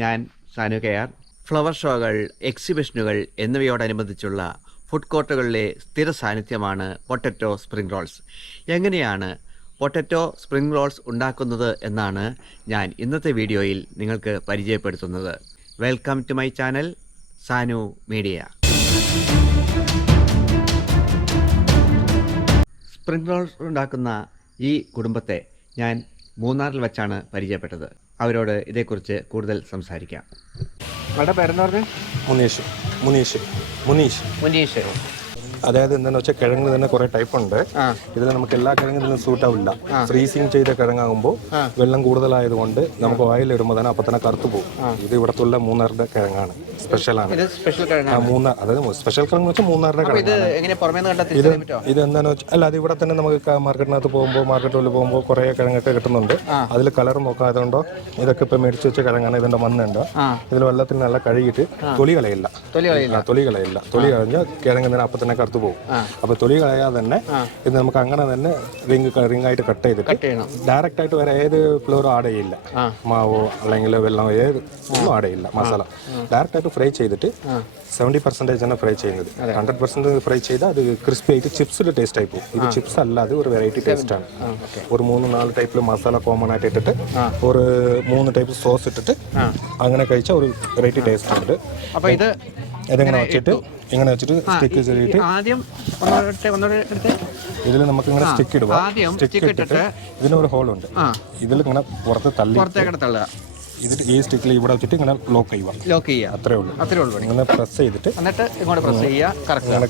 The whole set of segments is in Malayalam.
ഞാൻ സാനു കെയർ. ഫ്ലവർ ഷോകൾ, എക്സിബിഷനുകൾ എന്നിവയോടനുബന്ധിച്ചുള്ള ഫുഡ് കോർട്ടുകളിലെ സ്ഥിര സാന്നിധ്യമാണ് പൊട്ടറ്റോ സ്പ്രിംഗ് റോൾസ്. എങ്ങനെയാണ് പൊട്ടറ്റോ സ്പ്രിംഗ് റോൾസ് ഉണ്ടാക്കുന്നത് എന്നാണ് ഞാൻ ഇന്നത്തെ വീഡിയോയിൽ നിങ്ങൾക്ക് പരിചയപ്പെടുത്തുന്നത്. Welcome to my channel Sanu media. Spring rolls ഉണ്ടാക്കുന്ന ഈ കുടുംബത്തെ ഞാൻ മൂന്നാറിൽ വെച്ചാണ് പരിചയപ്പെട്ടത്. അവരോട് ഇതേക്കുറിച്ച് കൂടുതൽ സംസാരിക്കാം. അവരുടെ പേരെന്ന് പറഞ്ഞ് മുനീഷ്. അതായത് എന്താണെന്ന് വെച്ചാൽ കിഴങ്ങ് തന്നെ കുറെ ടൈപ്പ് ഉണ്ട്. ഇതിൽ നമുക്ക് എല്ലാ കിഴങ്ങിലും സൂട്ട് ആവില്ല. ഫ്രീസിങ് ചെയ്ത കിഴങ്ങാകുമ്പോൾ വെള്ളം കൂടുതലായതുകൊണ്ട് നമുക്ക് ഓയിൽ ഇടുമ്പോൾ തന്നെ അപ്പം തന്നെ കറുത്തു പോകും. ഇത് ഇവിടത്തുള്ള മൂന്നാറിന്റെ കിഴങ്ങാണ്, സ്പെഷ്യലാണ്. മൂന്നാർ, അതായത് സ്പെഷ്യൽ കിഴങ്ങ് വെച്ചാൽ മൂന്നാറിന്റെ കിഴങ്ങാണ്. ഇത് എന്താണെന്ന് വെച്ചാൽ അല്ല, അത് ഇവിടെ തന്നെ നമുക്ക് മാർക്കറ്റിനകത്ത് പോകുമ്പോൾ, മാർക്കറ്റിൽ പോകുമ്പോൾ കുറെ കിഴങ്ങൊക്കെ കിട്ടുന്നുണ്ട്. അതിൽ കളർ നോക്കാതുകൊണ്ടോ ഇതൊക്കെ ഇപ്പൊ മേടിച്ച് വെച്ച കിഴങ്ങാണ്. ഇതിന്റെ മണ്ണുണ്ട്. ഇതിൽ വെള്ളത്തിൽ നല്ല കഴുകിയിട്ട് തൊലി കളയില്ല. തൊലി കളഞ്ഞ് കിഴങ്ങ് തന്നെ അപ്പം തന്നെ പോകും. അപ്പൊ തൊലി കളയാതെ തന്നെ ഇത് നമുക്ക് അങ്ങനെ തന്നെ റിംഗ് ആയിട്ട് കട്ട് ചെയ്തിട്ട് ഡയറക്റ്റ് ആയിട്ട് വേറെ ഏത് ഫ്ലോറും ആഡ് ചെയ്യില്ല. മാവോ അല്ലെങ്കിൽ വെള്ളം ഏത് ഒന്നും ആഡ് ചെയ്യില്ല. മസാല ഡയറക്റ്റ് ആയിട്ട് ഫ്രൈ ചെയ്തിട്ട് 70% ആണ് ഫ്രൈ ചെയ്യുന്നത്. 100% ഫ്രൈ ചെയ്താൽ അത് ക്രിസ്പി ആയിട്ട് ചിപ്സിന്റെ ടേസ്റ്റ് ആയി പോകും. ഇത് ചിപ്സ് അല്ലാതെ ഒരു വെറൈറ്റി ടേസ്റ്റ് ആണ്. ഒരു 3-4 ടൈപ്പിൽ മസാല കോമൺ ആയിട്ട് ഇട്ടിട്ട് ഒരു 3 ടൈപ്പ് സോസ് ഇട്ടിട്ട് അങ്ങനെ കഴിച്ചാൽ ഒരു വെറൈറ്റി ടേസ്റ്റ് ഉണ്ട്. അപ്പൊ ഇത് ഇതെങ്ങനെ വെച്ചിട്ട് ഇങ്ങനെ വെച്ചിട്ട് സ്റ്റിക്ക് ചെയ്തിട്ട് ഇതിൽ നമുക്ക് ഇങ്ങനെ സ്റ്റിക്ക് ഇടുക. സ്റ്റിക്ക് ഇട്ടിട്ട് ഇതിനൊരു ഹോളുണ്ട്. ഇതിൽ ഇങ്ങനെ പുറത്ത് തള്ളി ഇതിട്ട് ഈ സ്റ്റിക്കിൽ ഇവിടെ വെച്ചിട്ട് ഇങ്ങനെ ലോക്ക് ചെയ്യുക. അത്രേ ഉള്ളൂ. ഇങ്ങനെ പ്രസ് ചെയ്തിട്ട് ഇങ്ങനെ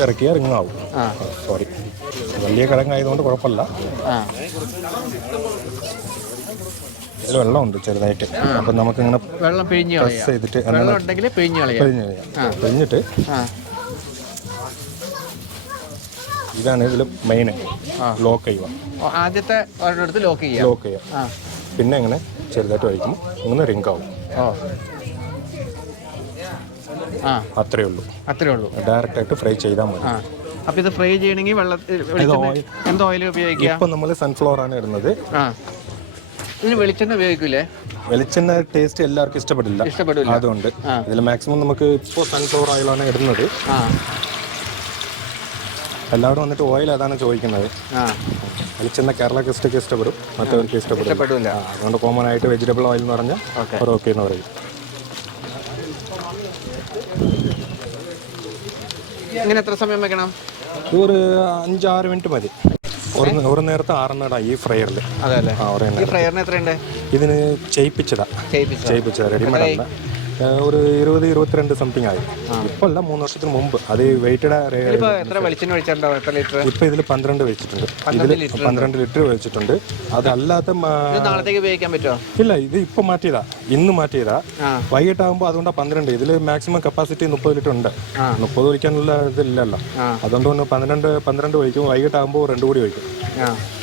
കറക്കിയാൽ റിങ് ആവും. സോറി, വലിയ കിഴങ്ങായതുകൊണ്ട് കുഴപ്പമില്ല. ഇതിൽ വെള്ളമുണ്ട് ചെറുതായിട്ട്. അപ്പം നമുക്ക് ഇങ്ങനെ വെള്ളം പ്രസ് ചെയ്തിട്ട് പിഴിഞ്ഞിട്ട് ഇതാണ് ഇതിൽ മെയിൻ. ലോക്ക് ചെയ്യുക. ആദ്യത്തെ ലോക്ക് ചെയ്യുക. പിന്നെ ഇങ്ങനെ ചെറുതായിട്ട് കഴിക്കുമ്പോൾ ഇങ്ങനെ റിങ് ആവും. അത്രേ ഉള്ളൂ. ഡയറക്റ്റ് ആയിട്ട് ഫ്രൈ ചെയ്താൽ മതി. അപ്പൊ ഇത് ഫ്രൈ ചെയ്യണമെങ്കിൽ വെള്ളത്തിൽ ഓയിൽ ഉപയോഗിക്കുക. ഇപ്പൊ നമ്മള് സൺഫ്ലവർ ആണ് ഇടുന്നത്. വെളിച്ചെണ്ണ ഉപയോഗിക്കൂലേ? വെളിച്ചെണ്ണ ടേസ്റ്റ് എല്ലാവർക്കും ഇഷ്ടപ്പെടില്ല. അതുകൊണ്ട് ഇതിൽ മാക്സിമം നമുക്ക് ഇപ്പോൾ സൺഫ്ലവർ ഓയിലാണ് ഇടുന്നത്. എല്ലാവരും വന്നിട്ട് ഓയിൽ അതാണ് ചോദിക്കുന്നത്. വെളിച്ചെണ്ണ കേരള ഗസ്റ്റൊക്കെ ഇഷ്ടപ്പെടും, മറ്റവർക്ക് ഇഷ്ടപ്പെടില്ല. അതുകൊണ്ട് കോമൺ ആയിട്ട് വെജിറ്റബിൾ ഓയിൽ എന്ന് പറഞ്ഞാൽ അവർ ഓക്കെ എന്ന് പറയും. ഇങ്ങനെ എത്ര സമയം വെക്കണം? ഒരു 5-6 മിനിറ്റ് മതി. ഒരു നേരത്തെ 6 ഈ ഫ്രയറിൽ. ഇതിന് ചെയ്യിപ്പിച്ചതാ റെഡിമെയ്ഡ് അല്ല. ഒരു 20-22 സംതിങ് ആയി. ഇപ്പൊ അല്ല, 3 വർഷത്തിന് മുമ്പ്. അത് വെയിറ്റഡ്. ഇപ്പൊ ഇതിൽ 12 വെച്ചിട്ടുണ്ട്. 12 ലിറ്റർ വെച്ചിട്ടുണ്ട്. അതല്ലാത്ത ഇല്ല, ഇത് ഇപ്പൊ മാറ്റിയതാ, ഇന്ന് മാറ്റിയതാ. വൈകിട്ടാകുമ്പോൾ അതുകൊണ്ടാ 12. ഇതിൽ മാക്സിമം കപ്പാസിറ്റി 30 ലിറ്റർ ഉണ്ട്. 30 ഒഴിക്കാനുള്ള ഇതില്ലല്ലോ. അതുകൊണ്ട് 12 ഒഴിക്കും. വൈകിട്ടാകുമ്പോൾ 2 കൂടി ഒഴിക്കും.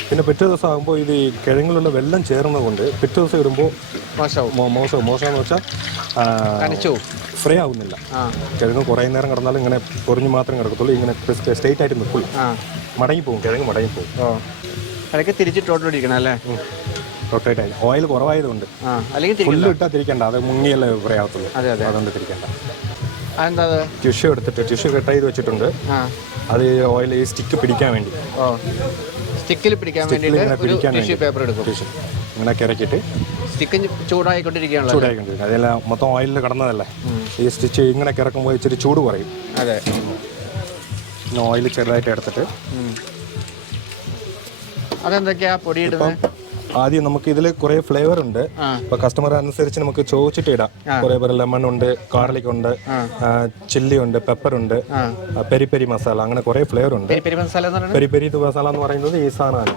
പിന്നെ പിറ്റേ ദിവസം ആകുമ്പോൾ ഇത് കിഴങ്ങിലുള്ള വെള്ളം ചേർന്നതുകൊണ്ട് പിറ്റേ ദിവസം ഇടുമ്പോൾ മോശമെന്ന് വെച്ചാൽ ഫ്രൈ ആവുന്നില്ല. കിഴങ്ങ് കുറേ നേരം കിടന്നാലും ഇങ്ങനെ പൊറിഞ്ഞ് മാത്രം കിടക്കത്തുള്ളൂ. ഇങ്ങനെ സ്ട്രേറ്റ് ആയിട്ട് നിൽക്കുള്ളൂ. മടങ്ങിപ്പോവും, കിഴങ്ങ് മടങ്ങിപ്പോവും. അതൊക്കെ തിരിച്ചിട്ടോട്ടിരിക്കണം അല്ലേ? റൊട്ടേറ്റ് ആയി. ഓയിൽ കുറവായതുകൊണ്ട് ഫുള്ള് ഇട്ടാൽ തിരിക്കണ്ട. അത് മുങ്ങിയല്ലേ ഫ്രൈ ആവത്തുള്ളൂ. അതുകൊണ്ട് തിരിക്കണ്ട. ടിഷ്യൂ എടുത്തിട്ട് ടിഷ്യൂ കട്ട് ചെയ്ത് വെച്ചിട്ടുണ്ട്. അത് ഓയിൽ ഈ സ്റ്റിക്ക് പിടിക്കാൻ വേണ്ടി, സ്റ്റിക്കിൽ പിടിക്കാൻ വേണ്ടി ടിഷ്യൂ പേപ്പർ എടുക്കും. ഇങ്ങനെ കിറക്കിയിട്ട് സ്റ്റിക്ക് ചൂടായിക്കൊണ്ടിരിക്കുകയാണ്. അതെല്ലാം മൊത്തം ഓയിലിൽ കിടന്നതല്ലേ. ഈ സ്റ്റിച്ച് ഇങ്ങനെ കിറക്കുമ്പോൾ ഇച്ചിരി ചൂട് കുറയും. അതെ. പിന്നെ ഓയിൽ ചെറുതായിട്ട് എടുത്തിട്ട് അതെന്തൊക്കെയാ പൊടി ഇടുന്നത്? ആദ്യം നമുക്ക് ഇതിൽ കുറെ ഫ്ലേവർ ഉണ്ട്. ഇപ്പൊ കസ്റ്റമർ അനുസരിച്ച് നമുക്ക് ചോദിച്ചിട്ട് ഇടാം. കുറെ പേര് ലെമൺ ഉണ്ട്, ഗാർലിക് ഉണ്ട്, ചില്ലി ഉണ്ട്, പെപ്പർ ഉണ്ട്, പെരി പെരി മസാല, അങ്ങനെ കുറെ ഫ്ലേവർ ഉണ്ട്. പെരി പെരി മസാല എന്ന് പറയുന്നത് ഈ സാധനമാണ്.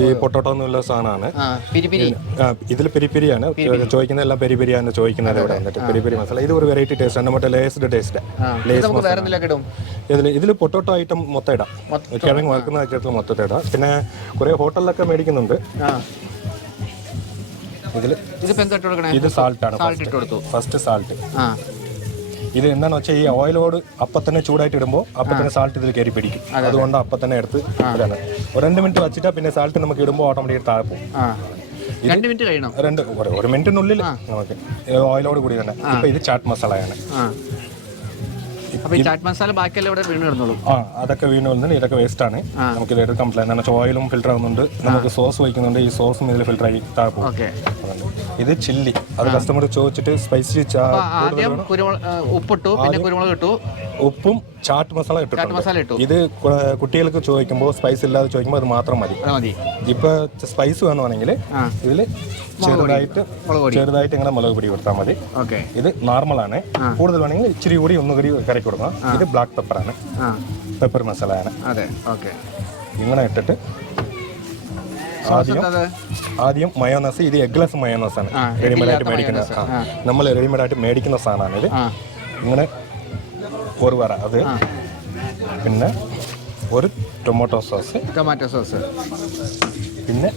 ഈ പൊട്ടോട്ടോ എന്നുള്ള സാധനമാണ്. ഇതിൽ പെരിപ്പെരിയാണ് ചോദിക്കുന്നത്. എല്ലാം പെരിപ്പെരിയാണ് ചോദിക്കുന്നത്. ഇവിടെ വന്നിട്ട് പെരിപ്പെരി മസാല. ഇത് ഒരു വെറൈറ്റി ടേസ്റ്റ് ആണ്. മറ്റേ ലേസ്ഡ് ടേസ്റ്റ്. ഇതിൽ പൊട്ടോട്ടോ ഐറ്റം മൊത്തം ഇടാം. കിഴങ്ങ് വറുക്കുന്ന ഐറ്റത്തിൽ മൊത്തം ഇടാം. പിന്നെ കുറെ ഹോട്ടലിലൊക്കെ മേടിക്കുന്നുണ്ട്. ഇത് സാൾട്ടാണ്. First salt. ഇത് എന്താണെന്ന് വെച്ചാൽ ഈ ഓയിലോട് അപ്പം തന്നെ ചൂടായിട്ട് ഇടുമ്പോൾ അപ്പം തന്നെ സാൾട്ട് ഇതിൽ കയറി പിടിക്കും. അതുകൊണ്ട് അപ്പം തന്നെ എടുത്ത് ഇതാണ്. ഒരു 2 മിനിറ്റ് വെച്ചിട്ടാൽ പിന്നെ സാൾട്ട് നമുക്ക് ഇടുമ്പോൾ ഓട്ടോമാറ്റിക് താഴെ പോകും. 2 മിനിറ്റ് കഴിയണം. ഒരു മിനിറ്റിനുള്ളിൽ നമുക്ക് ഓയിലോട് കൂടി തന്നെ. ഇപ്പൊ ഇത് ചാട്ട് മസാലയാണ്. അപ്പൊ ഈ ചാറ്റ് മസാല ബാക്കിയെല്ലാം ഇവിടെ വീണ് കിടന്നോളൂ. അതൊക്കെ വീണ് വന്നിട്ട് ഇതൊക്കെ വേസ്റ്റ് ആണ്. നമുക്ക് ഇത് എടുക്കാൻ ഓയിലും ഫിൽറ്റർ ആകുന്നുണ്ട്. നമുക്ക് സോസ് വയ്ക്കുന്നുണ്ട്. ഈ സോസും ഇതിൽ ഫിൽറ്റർ ആയി താഴെ. ഇത് ചില്ലി. അത് കസ്റ്റമർ ചോദിച്ചിട്ട് സ്പൈസി ഉപ്പിട്ടു, പിന്നെ കുരുമുളക് ഇട്ടു, ഉപ്പും ചാട്ട് മസാല ഇട്ടു. ഇത് കുട്ടികൾക്ക് ചോദിക്കുമ്പോൾ സ്പൈസ് ഇല്ലാതെ ചോദിക്കുമ്പോൾ അത് മാത്രം മതി. ഇപ്പൊ സ്പൈസ് വേണമെങ്കിൽ ഇതിൽ ചെറുതായിട്ട് ഇങ്ങനെ മുളക് പൊടി കൊടുത്താൽ മതി. ഇത് നോർമലാണ്. കൂടുതൽ വേണമെങ്കിൽ ഇച്ചിരി കൂടി ഒന്നുകൂടി കരക്കി കൊടുക്കണം. ഇത് ബ്ലാക്ക് പെപ്പറാണ്, പെപ്പർ മസാലയാണ്. ഇങ്ങനെ ഇട്ടിട്ട് ആദ്യം മയോനസ്. ഇത് എഗ്ലെസ് മയോനസ് ആണ്, റെഡിമെയ്ഡായിട്ട് മേടിക്കുന്ന. നമ്മൾ റെഡിമെയ്ഡായിട്ട് മേടിക്കുന്ന സാധനമാണ് ഇത്. ഇങ്ങനെ ഒരു വര അത്, പിന്നെ ഒരു ടൊമാറ്റോ സോസ്, പിന്നെ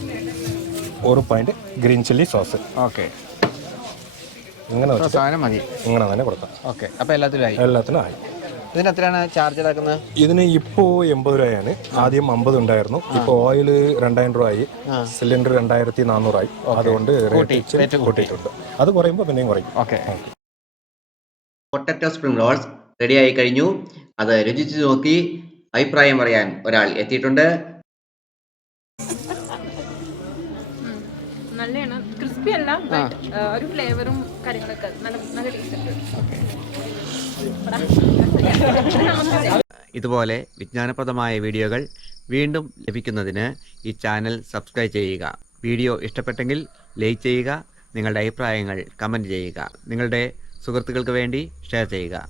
ഒരു പോയിന്റ് ഗ്രീൻ ചില്ലി സോസ്. ഇങ്ങനെ ഇങ്ങനെ തന്നെ കൊടുക്കാം. എല്ലാത്തിനും ആയി. ഇതിന് എത്രയാണ് ചാർജ് ഇതാക്കുന്നത്? ഇതിന് ഇപ്പോൾ 80 രൂപയാണ്. ആദ്യം 50 ഉണ്ടായിരുന്നു. ഇപ്പോൾ ഓയിൽ 2000 രൂപ ആയി. സിലിണ്ടർ 2400 ആയി. അതുകൊണ്ട് റേറ്റ് കൂട്ടിയിട്ടുണ്ട്. അത് കുറയുമ്പോൾ പിന്നെയും കുറയും. പൊട്ടറ്റോ സ്പ്രിംഗ് റോൾസ് റെഡിയായി കഴിഞ്ഞു. അത് രുചിച്ച് നോക്കി അഭിപ്രായം പറയാൻ ഒരാൾ എത്തിയിട്ടുണ്ട്. നല്ലതാണ്. ക്രിസ്പി അല്ല, ഒരു ഫ്ലേവറും കാര്യങ്ങളൊക്കെ നല്ല ടേസ്റ്റ് ഉണ്ട്. ഇതുപോലെ വിജ്ഞാനപ്രദമായ വീഡിയോകൾ വീണ്ടും ലഭിക്കുന്നതിന് ഈ ചാനൽ സബ്സ്ക്രൈബ് ചെയ്യുക. വീഡിയോ ഇഷ്ടപ്പെട്ടെങ്കിൽ ലൈക്ക് ചെയ്യുക. നിങ്ങളുടെ അഭിപ്രായങ്ങൾ കമൻറ്റ് ചെയ്യുക. നിങ്ങളുടെ സുഹൃത്തുക്കൾക്ക് വേണ്ടി ഷെയർ ചെയ്യുക.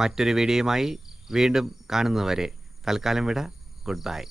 മറ്റൊരു വീഡിയോയുമായി വീണ്ടും കാണുന്നവരെ തൽക്കാലം വിട. Good bye.